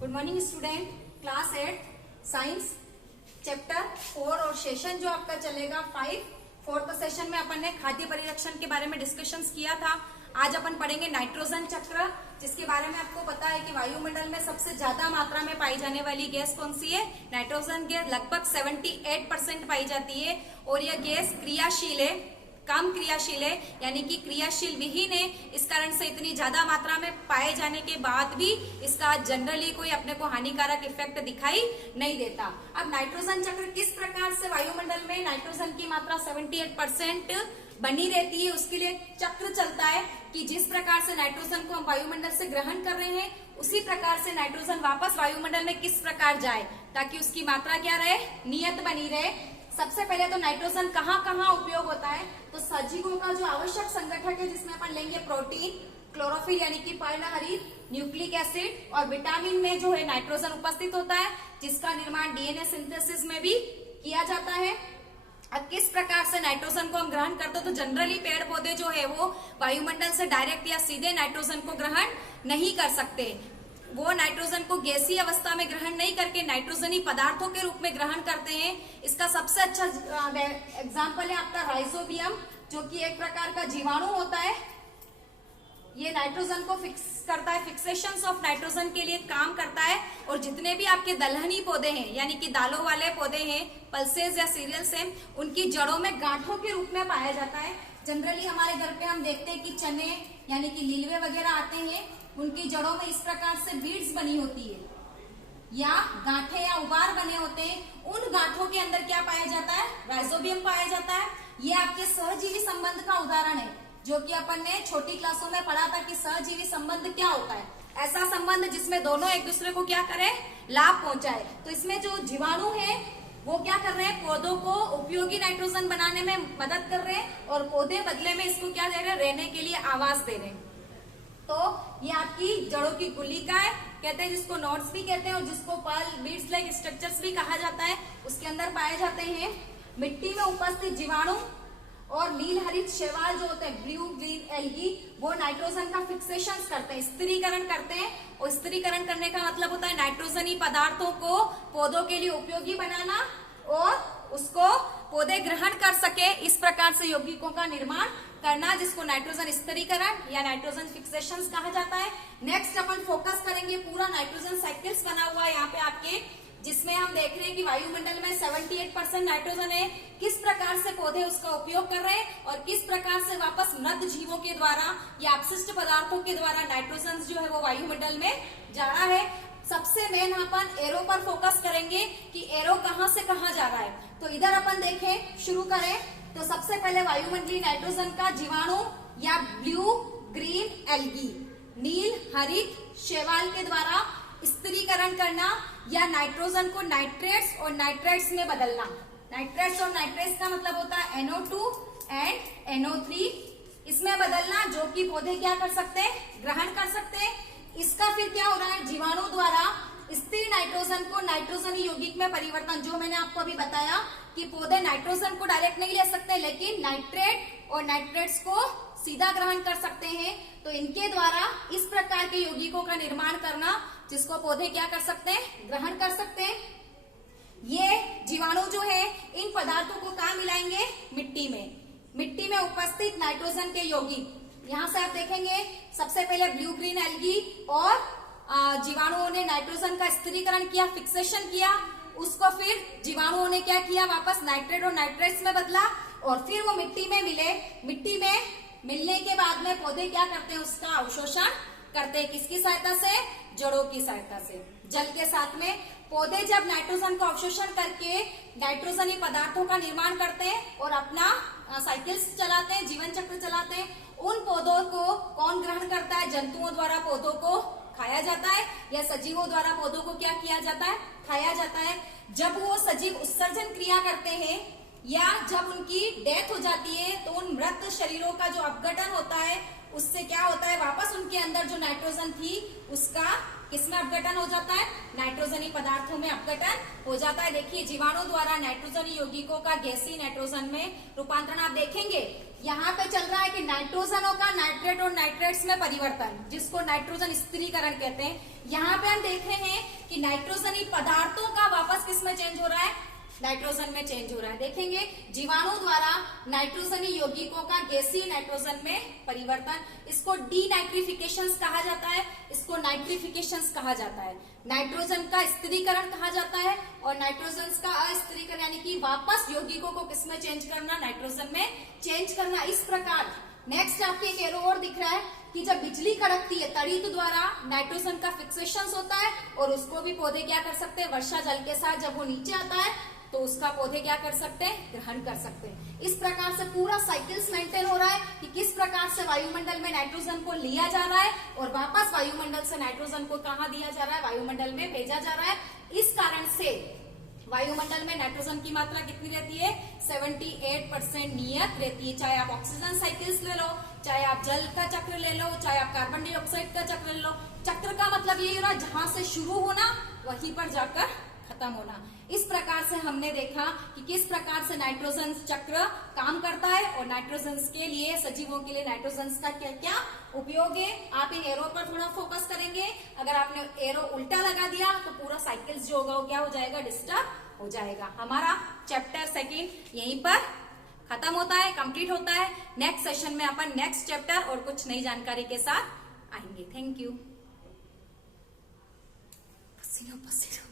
Good morning student, class 8 science chapter 4 और session जो आपका चलेगा 5। फोर्थ सेशन में अपन ने खाद्य परिरक्षण के बारे में डिस्कशन किया था। आज अपन पढ़ेंगे नाइट्रोजन चक्र, जिसके बारे में आपको पता है कि वायुमंडल में सबसे ज्यादा मात्रा में पाई जाने वाली गैस कौन सी है? नाइट्रोजन गैस लगभग 78% पाई जाती है और यह गैस क्रियाशील है, कम क्रियाशील है, यानी कि क्रियाशील विहीन है। इस कारण से इतनी ज्यादा मात्रा में पाए जाने के बाद भी इसका जनरली कोई अपने को हानिकारक इफेक्ट दिखाई नहीं देता। अब नाइट्रोजन चक्र किस प्रकार से वायुमंडल में नाइट्रोजन की मात्रा 78% बनी रहती है, उसके लिए चक्र चलता है कि जिस प्रकार से नाइट्रोजन को हम वायुमंडल से ग्रहण कर रहे हैं, उसी प्रकार से नाइट्रोजन वापस वायुमंडल में किस प्रकार जाए ताकि उसकी मात्रा क्या रहे, नियत बनी रहे। सबसे पहले तो नाइट्रोजन कहाँ कहाँ उपयोग होता है, तो सजीवों का जो आवश्यक संगठक है जिसमें अपन लेंगे प्रोटीन, क्लोरोफिल यानी कि पर्णहरित, न्यूक्लिक एसिड और विटामिन में जो है नाइट्रोजन उपस्थित होता है, जिसका निर्माण डीएनए सिंथेसिस में भी किया जाता है। अब किस प्रकार से नाइट्रोजन को हम ग्रहण करते हैं, तो जनरली पेड़ पौधे जो है वो वायुमंडल से डायरेक्ट या सीधे नाइट्रोजन को ग्रहण नहीं कर सकते। वो नाइट्रोजन को गैसीय अवस्था में ग्रहण नहीं करके नाइट्रोजनी पदार्थों के रूप में ग्रहण करते हैं। इसका सबसे अच्छा एग्जाम्पल है आपका राइजोबियम, जो कि एक प्रकार का जीवाणु होता है। ये नाइट्रोजन को फिक्स करता है, फिक्सेशन ऑफ नाइट्रोजन के लिए काम करता है। और जितने भी आपके दलहनी पौधे हैं, यानी कि दालों वाले पौधे हैं, पल्सेस या सीरियल्स हैं, उनकी जड़ों में गांठों के रूप में पाया जाता है। जनरली हमारे घर पे हम देखते हैं कि चने यानी कि लीलवे वगैरह आते हैं, उनकी जड़ों में इस प्रकार से बीड्स बनी होती है या गांठे या उबार बने होते हैं। उन गांठों के अंदर क्या पाया जाता है? राइजोबियम पाया जाता है। ये आपके सहजीवी संबंध का उदाहरण है, जो कि अपन ने छोटी क्लासों में पढ़ा था कि सहजीवी संबंध क्या होता है। ऐसा संबंध जिसमें दोनों एक दूसरे को क्या करें, लाभ पहुंचाए। तो इसमें जो जीवाणु है वो क्या कर रहे हैं, पौधों को उपयोगी नाइट्रोजन बनाने में मदद कर रहे हैं और पौधे बदले में इसको क्या दे रहे हैं, रहने के लिए आवास दे रहे हैं। तो ये आपकी जड़ों की गुलिका है, कहते हैं, जिसको नोड्स भी कहते हैं और जिसको पर्ल बीड्स लाइक स्ट्रक्चर्स भी कहा जाता है। उसके अंदर पाए जाते हैं मिट्टी में उपस्थित जीवाणु और नील हरित शैवाल जो होते हैं, ब्लू ग्रीन एल्गी, वो नाइट्रोजन का फिक्सेशन करते हैं, स्थिरीकरण करते हैं। और स्थिरीकरण करने का मतलब होता है नाइट्रोजनी पदार्थों को पौधों के लिए उपयोगी बनाना और उसको पौधे ग्रहण कर सके, इस प्रकार से यौगिकों का निर्माण करना, जिसको नाइट्रोजन स्थिरीकरण या नाइट्रोजन फिक्सेशन कहा जाता है। नेक्स्ट अपन फोकस करेंगे, पूरा नाइट्रोजन साइकिल्स बना हुआ है यहाँ पे आपके, जिसमें हम देख रहे हैं कि वायुमंडल में 78% नाइट्रोजन है। किस प्रकार से पौधे उसका उपयोग कर रहे हैं और किस प्रकार से वापस मृत जीवों के द्वारा या अपशिष्ट पदार्थों के द्वारा नाइट्रोजन जो है वो वायुमंडल में जा रहा है। सबसे मेन अपन एरो पर फोकस करेंगे कि एरो कहां से कहां जा रहा है। तो इधर अपन देखें, शुरू करें तो सबसे पहले वायुमंडलीय नाइट्रोजन का जीवाणु या ब्लू ग्रीन एल्गी, नील हरित शैवाल के द्वारा स्थिरीकरण करना या नाइट्रोजन को नाइट्रेट्स और नाइट्रेट्स में बदलना। नाइट्रेट्स और नाइट्रेट्स का मतलब होता है NO2 एंड NO3, इसमें बदलना, जो कि पौधे क्या कर सकते हैं, ग्रहण कर सकते हैं। इसका फिर क्या हो रहा है, जीवाणु द्वारा स्थिर नाइट्रोजन को नाइट्रोजनी यौगिक में परिवर्तन, जो मैंने आपको अभी बताया कि पौधे नाइट्रोजन को डायरेक्ट नहीं ले सकते, लेकिन नाइट्रेट और नाइट्रेट्स को सीधा ग्रहण कर सकते हैं। तो इनके द्वारा इस प्रकार के यौगिकों का निर्माण करना, जिसको पौधे क्या कर सकते हैं, ग्रहण कर सकते हैं। ये जीवाणु जो है इन पदार्थों को कहाँ मिलाएंगे, मिट्टी में। मिट्टी में उपस्थित नाइट्रोजन के यौगिक, यहाँ से आप देखेंगे सबसे पहले ब्लू ग्रीन एल्गी और जीवाणुओं ने नाइट्रोजन का स्थिरीकरण किया, फिक्सेशन किया, उसको फिर जीवाणुओं ने क्या किया, वापस नाइट्रेट और नाइट्रेट्स में बदला और फिर वो मिट्टी में मिले। मिट्टी में मिलने के बाद में पौधे क्या करते हैं, उसका अवशोषण करते हैं। किसकी सहायता से, जड़ों की सहायता से, जल के साथ में। पौधे जब नाइट्रोजन को अवशोषण करके नाइट्रोजनी पदार्थों का निर्माण करते हैं और अपना साइकिल्स चलाते हैं, जीवन चक्र चलाते हैं, उन पौधों को कौन ग्रहण करता है, जंतुओं द्वारा पौधों को खाया जाता है या सजीवों द्वारा पौधों को क्या किया जाता है, खाया जाता है। जब वो सजीव उत्सर्जन क्रिया करते हैं या जब उनकी डेथ हो जाती है, तो उन मृत शरीरों का जो अपघटन होता है, उससे क्या होता है, वापस उनके अंदर जो नाइट्रोजन थी उसका किसमें अपघटन हो जाता है? नाइट्रोजनी पदार्थों में अपघटन हो जाता है। देखिए जीवाणु द्वारा नाइट्रोजनी यौगिकों का गैसीय नाइट्रोजन में रूपांतरण आप देखेंगे यहाँ पे चल रहा है कि नाइट्रोजनों का नाइट्रेट और नाइट्रेट्स में परिवर्तन, जिसको नाइट्रोजन स्थिरीकरण कहते हैं। यहाँ पे हम देख रहे हैं कि नाइट्रोजनी पदार्थों का वापस किसमें चेंज हो रहा है? नाइट्रोजन में चेंज हो रहा है। देखेंगे जीवाणु द्वारा नाइट्रोजनी यौगिकों का गैसीय नाइट्रोजन में परिवर्तन, इसको डीनाइट्रिफिकेशन कहा जाता है, इसको नाइट्रिफिकेशन कहा जाता है। नाइट्रोजन का स्थिरीकरण कहा जाता है और नाइट्रोजन का अस्थिरीकरण यानी कि वापस यौगिकों को किसमें चेंज करना? नाइट्रोजन में चेंज करना। इस प्रकार नेक्स्ट आपके एक एरो और दिख रहा है कि जब बिजली कड़कती है तड़ित द्वारा नाइट्रोजन का फिक्सेशन होता है और उसको भी पौधे क्या कर सकते हैं? वर्षा जल के साथ जब वो नीचे आता है तो उसका पौधे क्या कर सकते हैं? ग्रहण कर सकते हैं। इस प्रकार से पूरा साइकिल्स मेंटेन हो रहा है कि किस प्रकार से वायुमंडल में नाइट्रोजन को लिया जा रहा है और वापस वायुमंडल से नाइट्रोजन को कहाँ दिया जा रहा है? वायुमंडल में भेजा जा रहा है। इस कारण से वायुमंडल में नाइट्रोजन की मात्रा कितनी रहती है? 78% नियत रहती है। चाहे आप ऑक्सीजन साइकिल्स ले लो, चाहे आप जल का चक्र ले लो, चाहे आप कार्बन डाइऑक्साइड का चक्र ले लो। चक्र का मतलब ये हो रहा है जहां से शुरू होना वहीं पर जाकर खत्म होना। इस प्रकार से हमने देखा कि किस प्रकार से नाइट्रोजन चक्र काम करता है और नाइट्रोजन के लिए, सजीवों के लिए नाइट्रोजन का क्या क्या उपयोग है। आप इन एरो पर थोड़ा फोकस करेंगे। अगर आपने एरो उल्टा लगा दिया तो पूरा साइकिल जो होगा वो क्या हो जाएगा? डिस्टर्ब हो जाएगा। हमारा चैप्टर 2 यहीं पर खत्म होता है, कंप्लीट होता है। नेक्स्ट सेशन में अपन नेक्स्ट चैप्टर और कुछ नई जानकारी के साथ आएंगे। Thank you. पसीना पसीना।